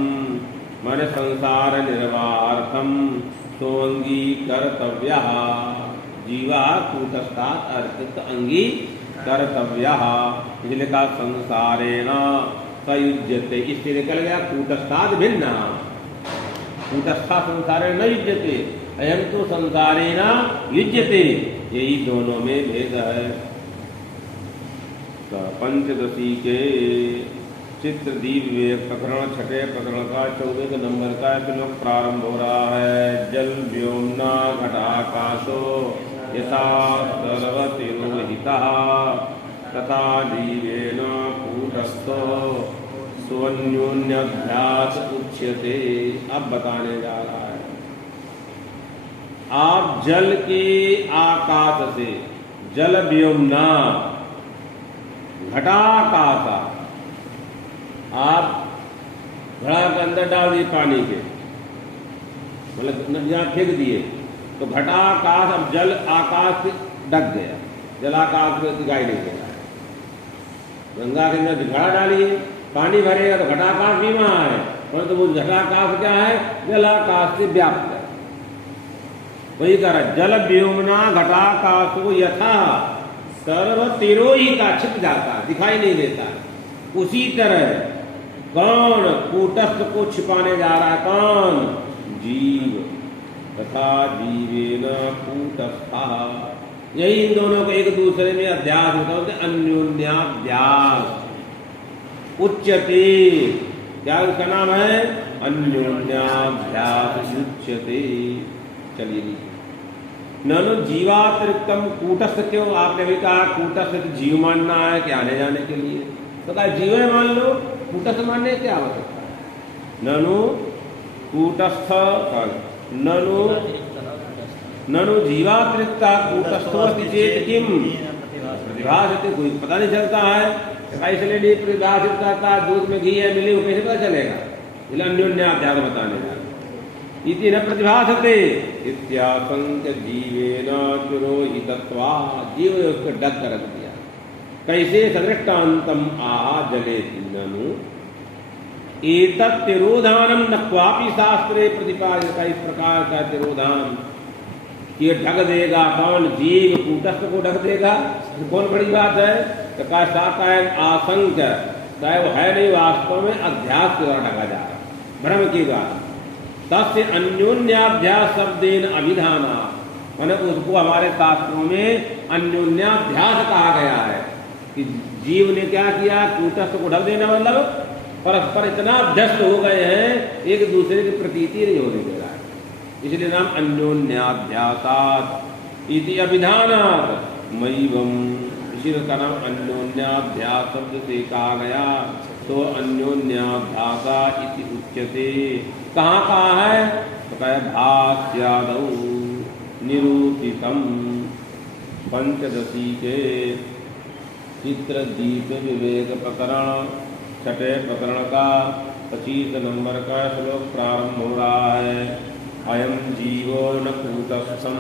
माने संसार निर्वाहार्थम सोअंगी कर्तव्य। जीवा कूटस्थात् अर्थित अंगी कर्तव्य, इसलिए कहा संसारेण सयुज्यते, इसलिए निकल गया कूटस्थात् भिन्न। कूटस्था संसारेण न युज्यते, अयम तो संसारेण युज्यते, यही दोनों में भेद है। पंचदशी के चित्रदीप विवेक प्रकरण, छठे प्रकरण का 14 नंबर का श्लोक प्रारंभ हो रहा है। जल व्योमना घटाकाशो यथा सर्वतिरोहितः तथा जीवेन कूटस्थो स्वन्योन्यभ्यास उच्यते। अब बताने जा रहा है, आप जल के आकाश से, जल व्योमना घटाकाश, आप घड़ा के अंदर डाल दिए पानी के, मतलब यहाँ फेंक दिए तो घटाकाश, अब जल आकाश से ढक गया, जलाकाश में दिखाई नहीं दे रहा है। गंगा के अंदर घड़ा डालिए, पानी भरेगा तो घटाकाश भी वहां है, परंतु वो घटाकाश क्या है, जलाकाश से व्याप्त है। वही कह रहा, जल व्योमना घटाकाशो यथा सर्व तिरोहिता, छिप जाता, दिखाई नहीं देता, उसी तरह कौन कूटस्थ को छिपाने जा रहा है, कौन, जीव। तथा जीवेन कूटस्था, यही इन दोनों को एक दूसरे में अध्यास होता है, अन्योन्याध्यास उच्यते। क्या उसका नाम है, अन्योन्याध्यास उच्यते। चलिए, ननु जीवातिरिक्तम कूटस्थ, क्यों आपने भी कहा कूटस्थ जीव मानना है कि आने जाने के लिए, तो कहा जीव मान लो, कूटस्थ मानने क्या आवश्यकता है। ननु कूटस्थ ननु जीवातिरिक्ता कूटस्थोस्ति चेत किम प्रतिभासते, कोई पता नहीं चलता है, इसलिए नहीं प्रतिभाषित करता, दूध में घी है मिली, वो कैसे पता चलेगा, इसलिए अन्योन्याध्यास बताने जा इति न प्रतिभासते इत्याशंक जीवेन तिरोहितत्वात्, जीव ने उसको ढक कर रख दिया। कैसे, सदृष्टान्तम आहा जले ननु एतत् तिरोधानम न क्वापि शास्त्रे प्रतिपादित। इस प्रकार का तिरोधान, ये ढक देगा कौन, जीव कूटस्थ को ढक देगा, कौन बड़ी बात है, तो आशंक, चाहे वो है नहीं, वास्तव में अध्यास के द्वारा ढका जा रहा, भ्रम की बात। तस्य अन्योन्याध्यास शब्देन अभिधाना, माने उसको हमारे शास्त्रों में अन्योन्याध्यास कहा गया है कि जीव ने क्या किया, कूटस्थ को ढक देना, मतलब परस्पर इतना अभ्यस्त हो गए हैं, एक दूसरे की प्रतीति नहीं होने दे रहा है, इसलिए नाम अन्योन्याध्यासात् इति अभिधानात् मयिवम, इसीलिए का नाम अन्योन्याध्यास शब्द से कहा गया, तो अन्योन्याध्यासा इति उच्यते। कहाँ कहा है, तो कहे भाष्यादौ निरूपितम। पंचदशी के चित्रदीप विवेक प्रकरण, छठे प्रकरण का 25 नंबर का श्लोक प्रारंभ हो रहा है। अयम जीवो न कूटस्थं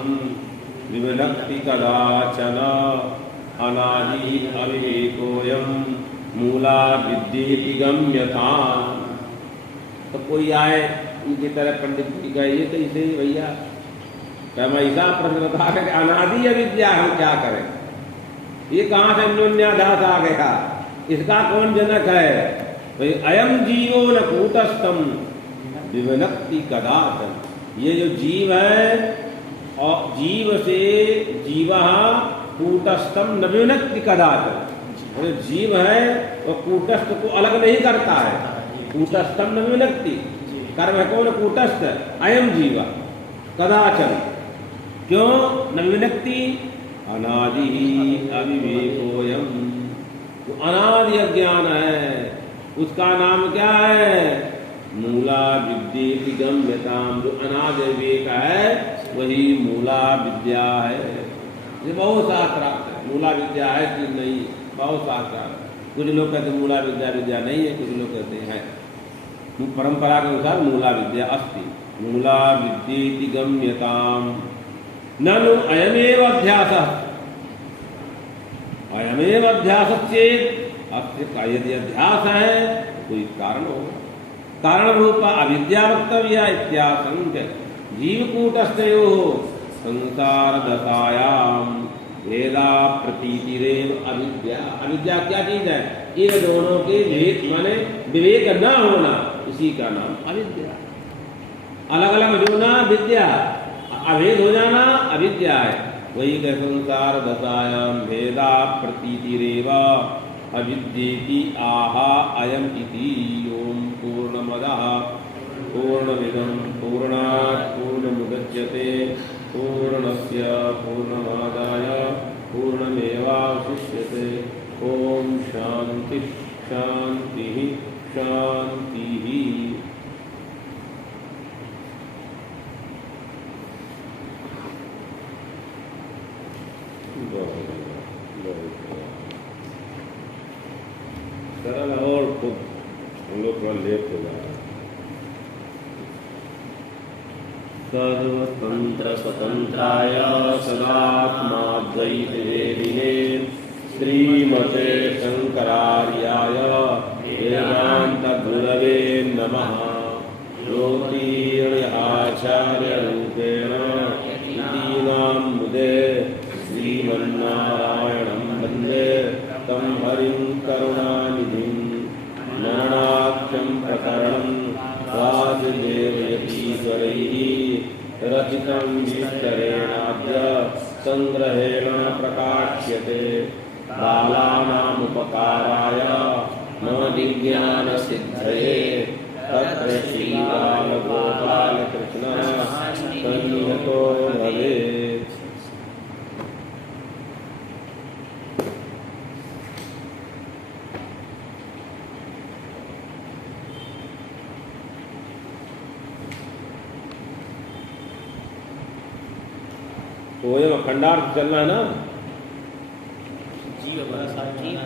विविनक्ति कदाचन अनादि अविवेकोऽयं मूला विद्येति गम्यता। तो कोई आए इनकी तरह पंडित जी कहे, तो इसे ही भैया ऐसा प्रश्न बता रहे अनादि अविद्या, हम क्या करें, ये कहाँ से अन्योन्याध्यास आ गया, इसका कौन जनक है। भाई अयम जीवो न कूटस्थम विविनक्ति कदाचन, ये जो जीव है और जीव से जीवा कूटस्थम न विविनक्ति कदाचन, जो जीव है वो कूटस्थ को अलग नहीं करता है, कूटस्थम न विविनक्ति, कर्म है कौन? कूटस्थ, अयम जीवा कदाचन, क्यों? न विनक्ति अनादि अविवेकोयम, तो अनादि अज्ञान है, उसका नाम क्या है? मूला विद्येति गम्यताम, जो अनादि विवेक है वही मूला विद्या है। ये बहुत शास्त्रार्थ है, मूला विद्या है कि नहीं, बहुत शास्त्रार्थ। कुछ लोग कहते हैं मूला विद्या विद्या नहीं है, कुछ लोग कहते हैं परंपरा के अनुसार मूला विद्या अस्ति। मूला विद्येति गम्यताम ननु अयमेव अध्यासः, अयमेव अध्यास चेत, अब यदि अध्यास है कोई कारण होगा, कारण रूप अविद्या वक्तव्य इत्याशंक। जीवकूटस्थयोः संसार दशायाम भेदा प्रतीतिरेव अविद्या। अविद्या क्या चीज है? इन दोनों के भेद माने विवेक न होना, इसी का नाम अविद्या। अलग अलग होना विद्या, अभेद हो जाना अविद्या है। वही के संसार दशायाम भेदा प्रतीतिरेव अविद्येति आहा अयम इति। ओम पूर्णमदः पूर्णमिदं पूर्णात् पूर्णमुदच्यते पूर्णस्य पूर्णमादाय पूर्णमेवावशिष्यते। ओम शांति शांति शांति। सरल और खुद हम लोग थोड़ा लेट हो जा रहा है। सर्वतंत्र स्वतंत्राय सदात्माद्वैत वेदिने श्रीमते शंकरार्याय वेदांत गुरवे नमः। योगीर्य आचार्य रूपेण इतीनां मुदे श्रीमन्नारायणं वन्दे तं हरिं करुणानिधिं। मरणाख्यं प्रकरणं वासुदेवयतीश्वरैः रचितं विस्तरेणाद्य संग्रहेण प्रकाश्यते। बालानामुपकाराय न विज्ञानसिद्धये तत्र श्रीबालगोपालकृष्णः सन्निहतो भवेत्। तो ये अखंडार्थ चलना है ना। जीव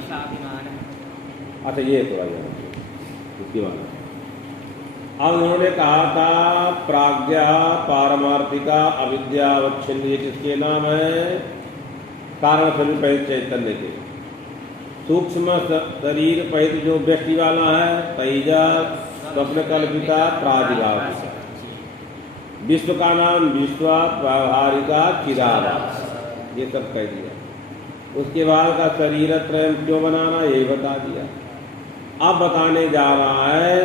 स्वाभिमान। अच्छा ये थोड़ा उसकी बात। अब उन्होंने कहा था प्राज्ञा पारमार्थिका अविद्यावच्छिन्न, ये किसके नाम है? कारण शरीर पहित चैतन्य के। सूक्ष्म शरीर पहित जो व्यष्टि वाला है तेजस, स्वप्न कल्पिता प्रादिभाषिका। विश्व का नाम विश्व, व्यावहारिका चिदाभास, ये सब कह दिया। उसके बाद का शरीर त्रय क्यों बनाना ये बता दिया। अब बताने जा रहा है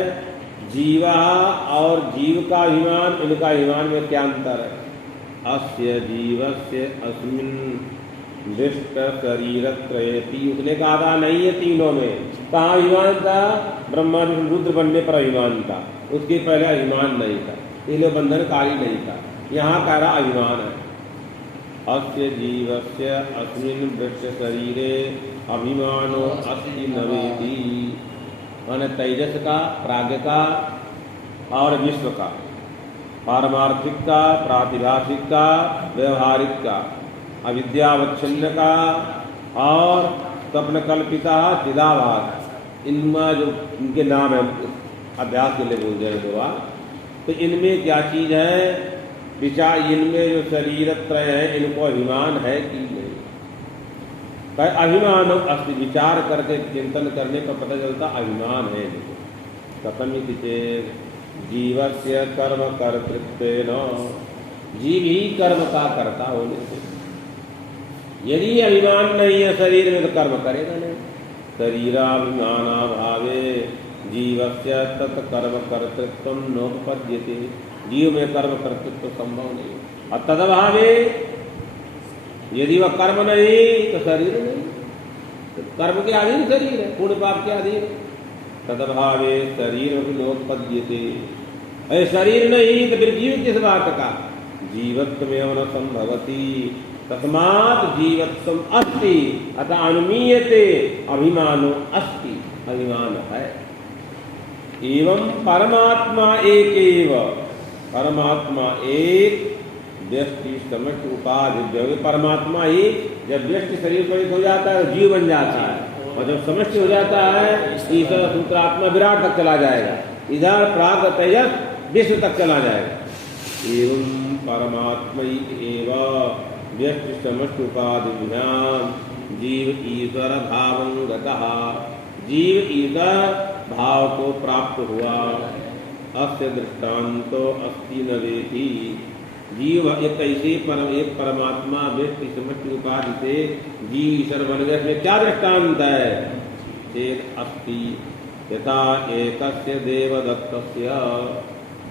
जीवा और जीव का अभिमान, इनका अभिमान में क्या अंतर है। अस्य जीवस्य अस्मिन् दृष्ट शरीर त्रयेति। उसने कहा था नहीं है तीनों में। कहाँ अभिमान था? ब्रह्मा रुद्र बनने पर अभिमान था, उसके पहले अभिमान नहीं था, इसलिए बंधनकारी नहीं था। यहाँ कह रहा अभिमान है। अस्य जीवस्य अस्मिन् दृष्ट शरीरे अभिमानो अस्ति नवेति। माने तेजस का, प्राज्ञ का और विश्व का, पारमार्थिक का, प्रातिभाषिक का, व्यवहारिक का, अविद्यावच्छिन्न का और स्वप्न कल्पिता चिदाभास। इनमें जो इनके नाम है अभ्यास के लिए बोल जाए तो तो इनमें क्या चीज है? विचार, इनमें जो शरीर त्रय है इनको अभिमान है कि नहीं? अभिमान अस्ति, विचार करके चिंतन करने पर पता चलता अभिमान है। कथम चेत जीवस्य कर्म कर्तृत्वेन, जीव ही कर्म का कर्ता होने से। यदि अभिमान नहीं है शरीर में तो कर्म करेगा नहीं। शरीराभिमानाभावे जीवस्य तत्कर्म कर्तृत्व नोपपद्यते। जीव में कर्म कर्तृत्व संभव नहीं। और तदभावे यदि वह कर्म नहीं तो शरीर नहीं, तो कर्म के अधीन शरीर है, पुण्य पाप के अधीन। तदभावे शरीर नोपपद्यते अरे शरीर नहीं तो फिर जीव किस बात का? जीवत्वमेव न संभवति तस्मात् जीवत्वम अस्ति अतः अनुमीयते अभिमानो अस्ति, अभिमान है। एवं परमात्मा एक एव, परमात्मा एक, व्यष्टि समष्टि उपाधि। परमात्मा ही जब व्यष्टि शरीर परित हो जाता है जीव बन जाता है, और जब समष्टि हो जाता है ईश्वर सूत्रात्मा विराट तक चला जाएगा, इधर प्राग तेजस विश्व तक चला जाएगा। एवं परमात्मैक एव व्यष्टि समष्टि उपाधिभ्याम जीव ईश्वर भावं गतः, जीव ईश्वर भाव को प्राप्त हुआ। अस्य दृष्टांतो अस्ति न वेति, जीव एक ऐसे एक परमात्मा व्यष्टि समष्टि उपाधि से जीव ईश्वर बन गए, इसमें क्या दृष्टांत है? चेत् अस्ति यथा एकस्य देवदत्तस्य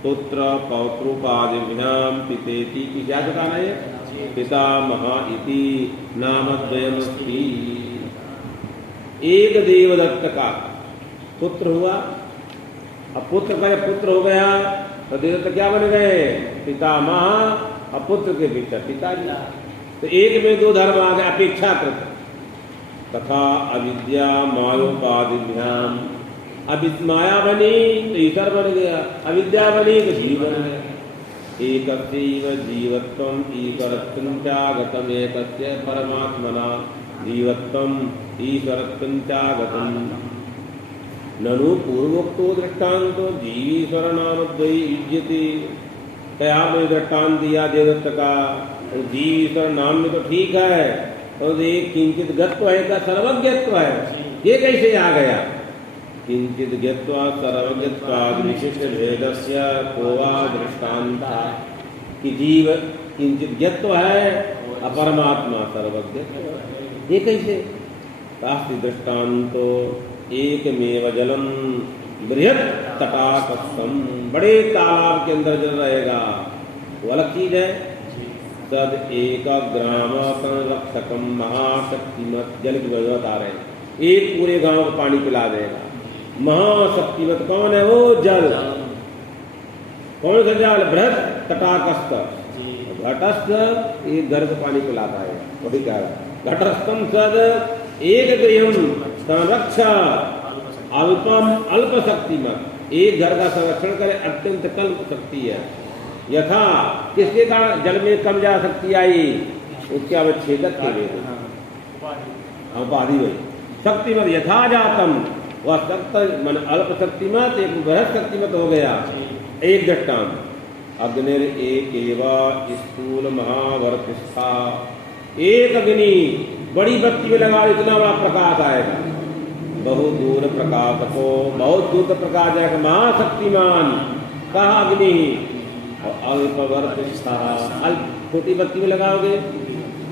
पुत्र पौत्रोपादिभ्याम पितेति की क्या बताना है? पितामह इति नामद्वयमस्ति। एक देवदत्त का पुत्र हुआ, अब पुत्र का जब पुत्र हो गया तो देवदत्त क्या बन गए? पितामह, और पुत्र के पीछे पिताजी। तो एक में दो धर्म आ गए अपेक्षाकृत। तथा अविद्या मायोपादिभ्याम, अब माया बनी तो ईश्वर बन गया, अविद्या बनी तो जीव बन गया। एकस्यैव जीवत्वम् ईश्वरत्वं त्यागतम्, एकस्य परमात्मना जीवत्वम् ईश्वरत्वं त्यागतम्। ननु पूर्वोक्तो दृष्टान्तो जीवीश्वर नामद्वयी युज्यते। क्या आपने दृष्टांत दिया देवदत्त का? तो जीवीश्वर नाम में तो ठीक है, तो एक किंचित गत्व है का सर्वज्ञत्व है, ये कैसे आ गया? किंचित ज्ञत्वा सर्वज्ञत्वाद विशिष्ट भेदस्य को वा दृष्टान्तः, कि जीव किंचित ज्ञत्व है अपरमात्मा सर्वज्ञ, ये कैसे? तास्ति दृष्टान्तो एकमेव जलम बृहत् तटाकस्थम, बड़े तालाब के अंदर जल रहेगा, वो अलग चीज है। तद एक ग्राम संरक्षकम महाशक्तिमत, जल की जरूरत आ रहे हैं, एक पूरे गांव को पानी पिला देगा। महाशक्तिमत कौन है? वो जल। कौन सा जल? बृहत् तटाकस्थ, घटस्थ एक घर को पानी पिलाता है, वो भी क्या है? घटस्थम सद एक गृहम संरक्षा अल्पम अल्प शक्तिमत, एक घर का संरक्षण करे अत्यंत कल्प शक्ति है। यथा किसके कारण जल में कम जा शक्ति आई? उसके अवच्छेदक के लिए उपाधि हुई शक्तिमत। यथा जातम, वह सक्त मन अल्प शक्तिमत एक बृहत् शक्तिमत हो गया। एक दृष्टांत, अग्निर एक एवं स्थूल महावर्तिष्ठा, एक अग्नि बड़ी बत्ती में लगा इतना बड़ा प्रकाश आएगा, बहुत दूर प्रकाश को, बहुत दूर तक प्रकाश जाएगा, महाशक्तिमान कहा अग्नि। और अल्पवर्तिष्ठा, अल्प छोटी बत्ती में लगाओगे,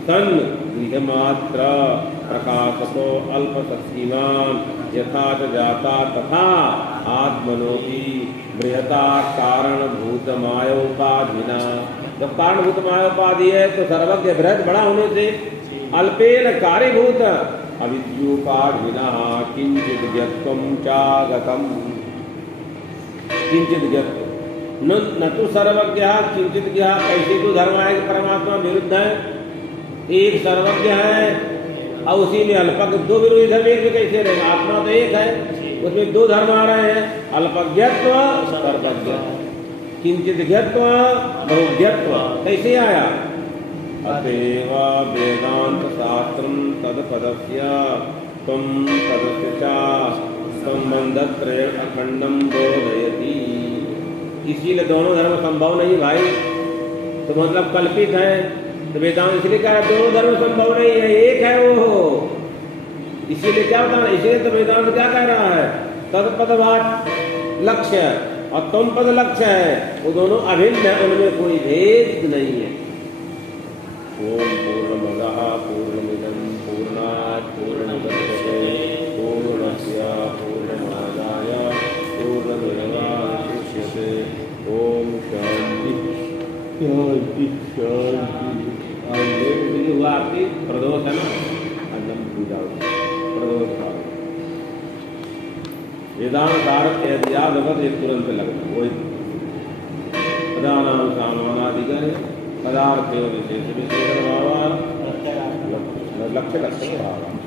तन गृहमात्र प्रकाश को अल्प शक्तिमान यथा च जाता तथा आत्मनोपि बृहता कारणभूत मायोपाधिना। जब कारणभूत मायोपाधि है तो सर्वज्ञ बृहत बड़ा होने से अल्पेन कार्यभूत अविद्योपाधिना किंचित व्यक्तम चागतम, किंचित व्यक्त न तो सर्वज्ञ किंचित ज्ञ, कैसे तो धर्म आए परमात्मा विरुद्ध है, एक सर्वज्ञ है और उसी में अल्पज्ञ, दो विरोधी धर्म एक में कैसे रहेगा? आत्मा तो एक है, उसमें दो धर्म आ रहे हैं, अल्पज्ञत्व सर्वज्ञ, किंचित ज्ञत्व बहुज्ञत्व, कैसे आया? अतएव वेदांत शास्त्रम तदपदस्य त्वं तदस्य च संबंधत्रय अखंडम बोधयति। इसीलिए दोनों धर्म संभव नहीं भाई, तो मतलब कल्पित है, तो वेदांत इसलिए कहा दोनों धर्म संभव नहीं है, एक है वो। इसीलिए क्या बताना, इसीलिए तो वेदांत क्या कह रहा है? तत्पदवाद लक्ष्य और तुम पद लक्ष्य है, वो दोनों अभिन्न है, उनमें कोई भेद नहीं है। ओम पूर्णमदः पूर्णमिदं पूर्णात् पूर्णमुदच्यते पूर्णस्य पूर्णमादाय पूर्णमेवावशिष्यते। ओम शांति शांति शांति। हुआ आपकी प्रदोष है ना, अन्नम पूजा प्रदोष का वेदांत कार दिया लगत एक तुरंत लगता वही पदानां सामानादिगणे पदार्थेव विशेष विशेषण भावा प्रत्यय लक्ष्य लक्षण भावा